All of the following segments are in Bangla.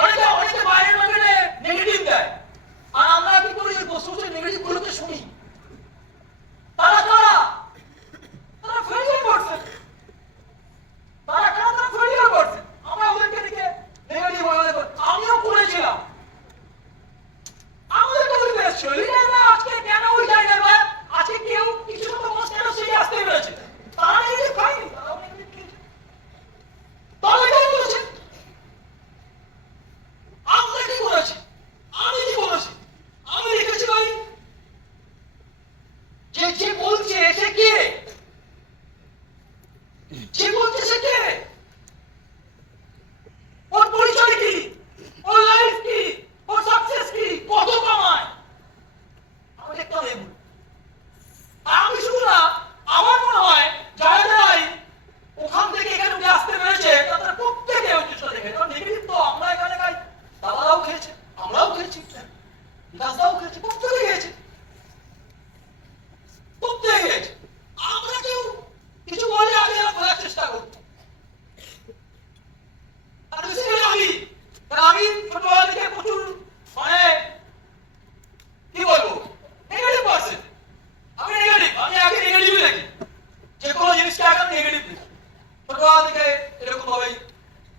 অনেকে অনেকে বাইরের মার্কেটে নেগেটিভ দেয়, আর আমরা কি করি বসে বসে নেগেটিভ গুলোকে শুনি। তারা কারা? তারা ফেলিয়ার করছে, তারা কারা? তারা ফেলিয়ার করছে। আমরা ওদেরকে দেখে নেগেটিভ মনে করি। আমিও করেছিলাম, আমাদের তো এসেছিল লিডাররা আজকে কেন ওই জায়গায় বা আজকে কেউ কিছু তো মানুষ কেন সেই আসতে পেরেছে। তারা নেগেটিভ খায়নি, তারাও নেগেটিভ খেয়েছে। তারা কেন করেছে? আমরা কি করেছি? আমি কি করেছি? আমি লিখেছি ভাই যে যে বলছে সে কে, যে বলছে সে কে, ওর পরিচয় কি, ওর লাইফ কি, ওর সাকসেস কি, কত কামায়, আমি দেখতে হবে। আমি শুধু না, আমার মনে হয় যারা যারাই ওখান থেকে এখানে উঠে আসতে পেরেছে তারা প্রত্যেকে ওই জিনিসটা দেখে। কারণ নেগেটিভ তো আমরা এখানে খাই, দাদারাও খেয়েছে, আমরাও খেয়েছি, দাদাও খেয়েছে, প্রত্যেকে খেয়েছে, প্রত্যেকে খেয়েছে। আমরা কেউ কিছু বলে আগে বলার চেষ্টা করি। আর বেসিক্যালি আমি ছোটবেলা থেকে প্রচুর মানে কি বলবো নেগেটিভ পারসন। আমি নেগেটিভ, আমি আগে নেগেটিভই দেখি, যে কোনো জিনিসকে আগে আমি নেগেটিভ দেখি। ছোটবেলা থেকে এরকম ভাবেই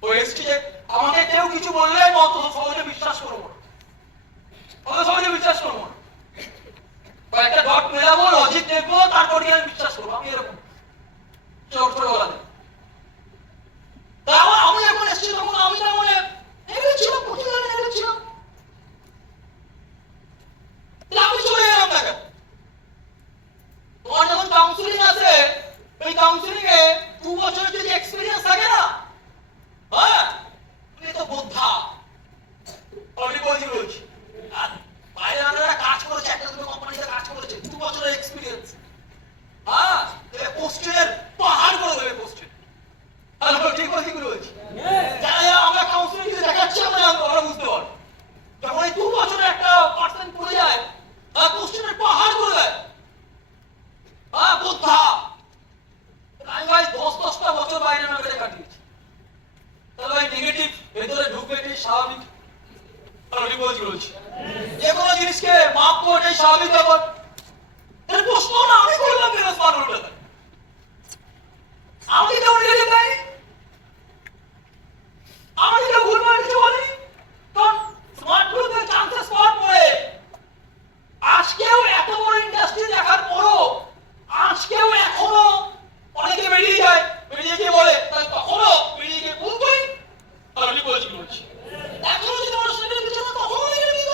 হয়ে এসেছি যে আমাকে কেউ কিছু বললে আমি অত সহজে বিশ্বাস করবো না, অত সহজে বিশ্বাস করবো না। কয়েকটা ডট মেলাবো, লজিক দেখবো, তারপরে আমি বিশ্বাস করবো। আমি এরকম ছোটবেলা থেকে। আমি যখন এসেছি তখন আমি তার মানে নেগেটিভ ছিলাম, প্রচুর নেগেটিভ ছিলাম। আমি চলে গেলাম না কেন? তোমার যখন কাউন্সিলিং আছে, ওই কাউন্সিলিং এ 2 বছরের যদি এক্সপেরিয়েন্স থাকে না, হ্যাঁ তুমি তো বোদ্ধা অলরেডি বলছি। আর বাইরে আমরা কাজ করেছে, একটা দুটো কোম্পানিতে কাজ করেছে, 2 বছরের এক্সপেরিয়েন্স, হ্যাঁ পোস্টের পাহাড় করে দেবে পোস্টের। ঠিক বলছি যারা আমরা কাউন্সিলিং দেখাচ্ছি আমরা বুঝতে পারি যখন এই 2 বছরের একটা পার্সেন্ট পড়ে যায়, কোশ্চেনের পাহাড় করে দেয়, বোদ্ধা। আমি ভাই 10-10টা বছর বাইরে মার্কেটে কাটিয়েছি। তাহলে ভাই নেগেটিভ ভেতরে ঢুকবে, এটাই স্বাভাবিক। বলছি যে কোনো জিনিসকে মাপবো, এটাই স্বাভাবিক ব্যাপার। এর প্রশ্ন না আমি করলাম কেন স্মার্ট হোল্ডার, আমি কেউ নেগেটিভ দেয়নি, আমি কেউ ভুলভাল কিছু বলিনি। কারণ স্মার্ট গ্রুপের চান্সেস পাওয়ার পরে আজকেও এত বড় ইন্ডাস্ট্রি দেখার পরও আজকেও এখনো অনেকে বেরিয়ে যায়, বেরিয়ে গিয়ে বলে তাহলে তখনও বেরিয়ে গিয়ে বলতোই আমি বলছি এখনো যদি মানুষ নেগেটিভ দিচ্ছে না তখনও নেগেটিভ দিত।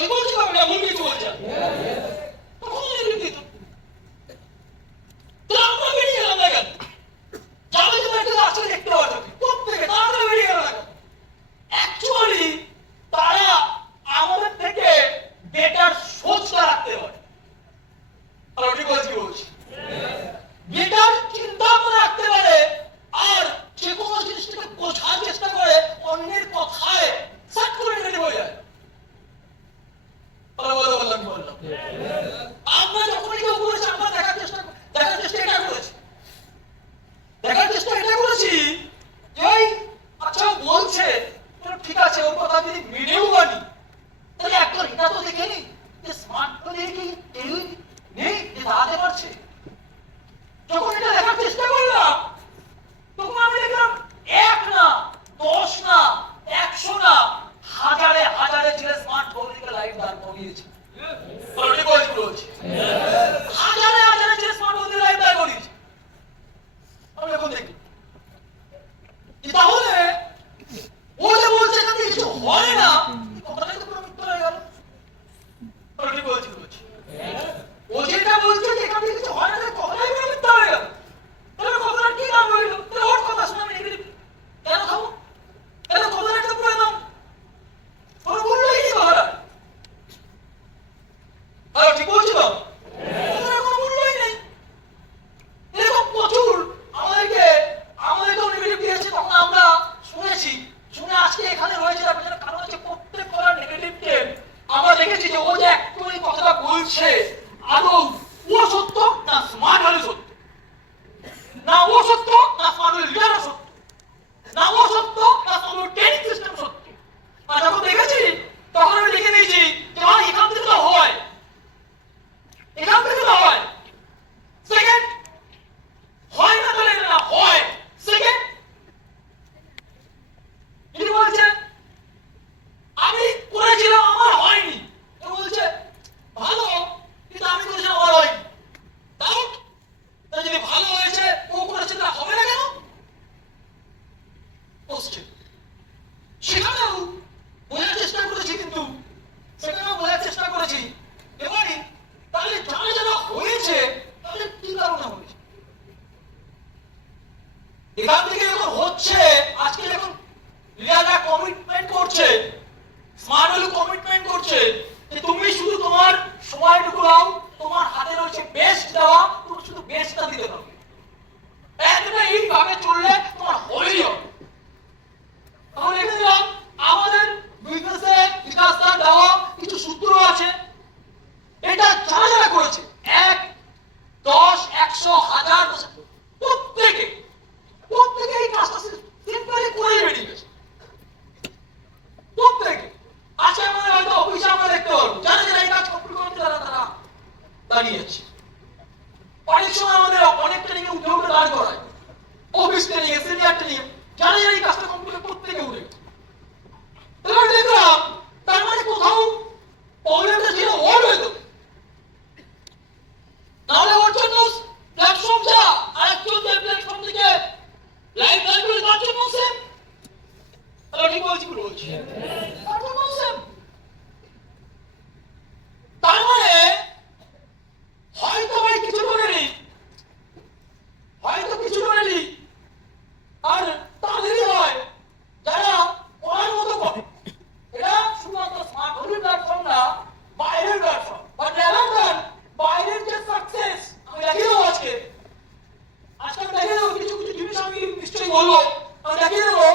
ঠিক বলছি না, আমি ভুল কিছু বলছি তখনও নেগেটিভ দিত। তো আমরা বেরিয়ে গেলাম না কেন? যাবে তুমি একটা আসলে দেখতে পাচ্ছ প্রত্যেকে তারা বেরিয়ে গেল না কেন? অ্যাকচুয়ালি তারা আমাদের থেকে বেটার সোচটা রাখতে পারে। ঠিক বলছি বেটার চিন্তা করে রাখতে পারে, আর যে কোনো জিনিসটাকে বোঝার চেষ্টা করে অন্যের কথায় সেট করে নেগেটিভ হয়ে যায়। বললাম আমরা যখন কেউ করেছি আমরা দেখার চেষ্টা এটা করেছি বসছে, সেখানেও বোঝার চেষ্টা করেছি, কিন্তু সেখানেও বোঝার চেষ্টা করেছি এবারে তাহলে যারা যারা হয়েছে তাদের কি কারণে হয়েছে। এখান থেকে যখন হচ্ছে, আজকে যখন লিডাররা কমিটমেন্ট করছে, স্মার্ট ভ্যালু কমিটমেন্ট করছে যে তুমি শুধু তোমার সময়টুকু দাও, তোমার হাতে রয়েছে বেস্ট দেওয়া, তুমি শুধু বেস্টটা দিতে পারবে, একটা এইভাবে চললে তোমার হবেই হবে। তাহলে এখানে আমাদের বিজনেসে বিকাশ দান দেওয়া কিছু সূত্র আছে, এটা যারা যারা করেছে 1, 10, 100, 1000 প্রত্যেকে এই কাজটা সিম্পলি করেই বেরিয়ে গেছে। প্রত্যেকে আছে, আমাদের হয়তো অফিসে আমরা দেখতে পারবো যারা যারা এই কাজ কমপ্লিট করতে তারা দাঁড়িয়ে আছে। অনেক সময় আমাদের অনেক ট্রেনিং এ উঠে উঠে দাঁড় করায়, অফিস ট্রেনিং এ, সিনিয়র ট্রেনিং এ, যারা যারা এই কাজটা কমপ্লিট প্রত্যেকে উঠে গেছে। এবার দেখলাম তার মানে কোথাও প্রবলেমটা ছিল ওর হয়তো, তাহলে ওর জন্য প্ল্যাটফর্ম যা আরেকজন যে প্ল্যাটফর্ম থেকে লাইভ লাইব্রেরি তার জন্য সেম। তাহলে ঠিক বলছি, ভুল বলছি? তার জন্য সেম। তার মানে হয়তো ভাই কিছু করেনি, হয়তো কিছু করেনি, আর তাদেরই হয় যারা ওনার মতো করে। এটা শুধুমাত্র স্মার্ট ভ্যালু প্ল্যাটফর্ম না, বাইরের প্ল্যাটফর্ম, বাট নেভার ডান বাইরের যে সাকসেস আমি দেখিয়ে দেবো আজকে আমি দেখিয়ে দেবো কিছু কিছু জিনিস আমি নিশ্চয়ই বলবো, আমি দেখিয়ে দেবো